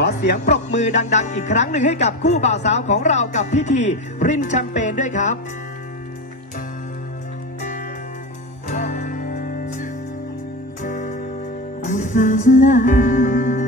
ขอเสียงปรบมือดัง ๆ อีกครั้งหนึ่งให้กับคู่บ่าวสาวของเรากับพิธี รินแชมเปญด้วยครับ Our first love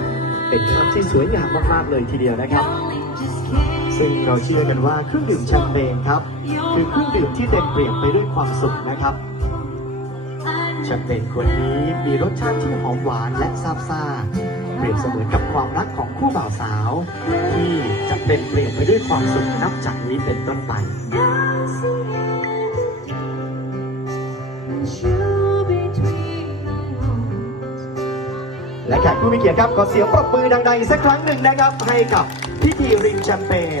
เป็นภาพที่สวยงามมากๆเลยทีเดียวนะครับ ซึ่งเราเชื่อกันว่าเครื่องดื่มแชมเปญครับ คือเครื่องดื่มที่เต็มเปี่ยมไปด้วยความสุขนะครับแชมเปญขวดนี้มีรสชาติที่หอมหวานและซาบซ่าเปรียบเสมือนกับความรักของคู่บ่าวสาว ที่จะเป็นเปลี่ยนไปด้วยความสุขนับจากนี้เป็นต้นไป และแขกผู้มีเกียรติครับขอเสียงปรบมือดังๆอีกสักครั้งหนึ่งนะครับ ให้กับพิธีริมแชมเปญ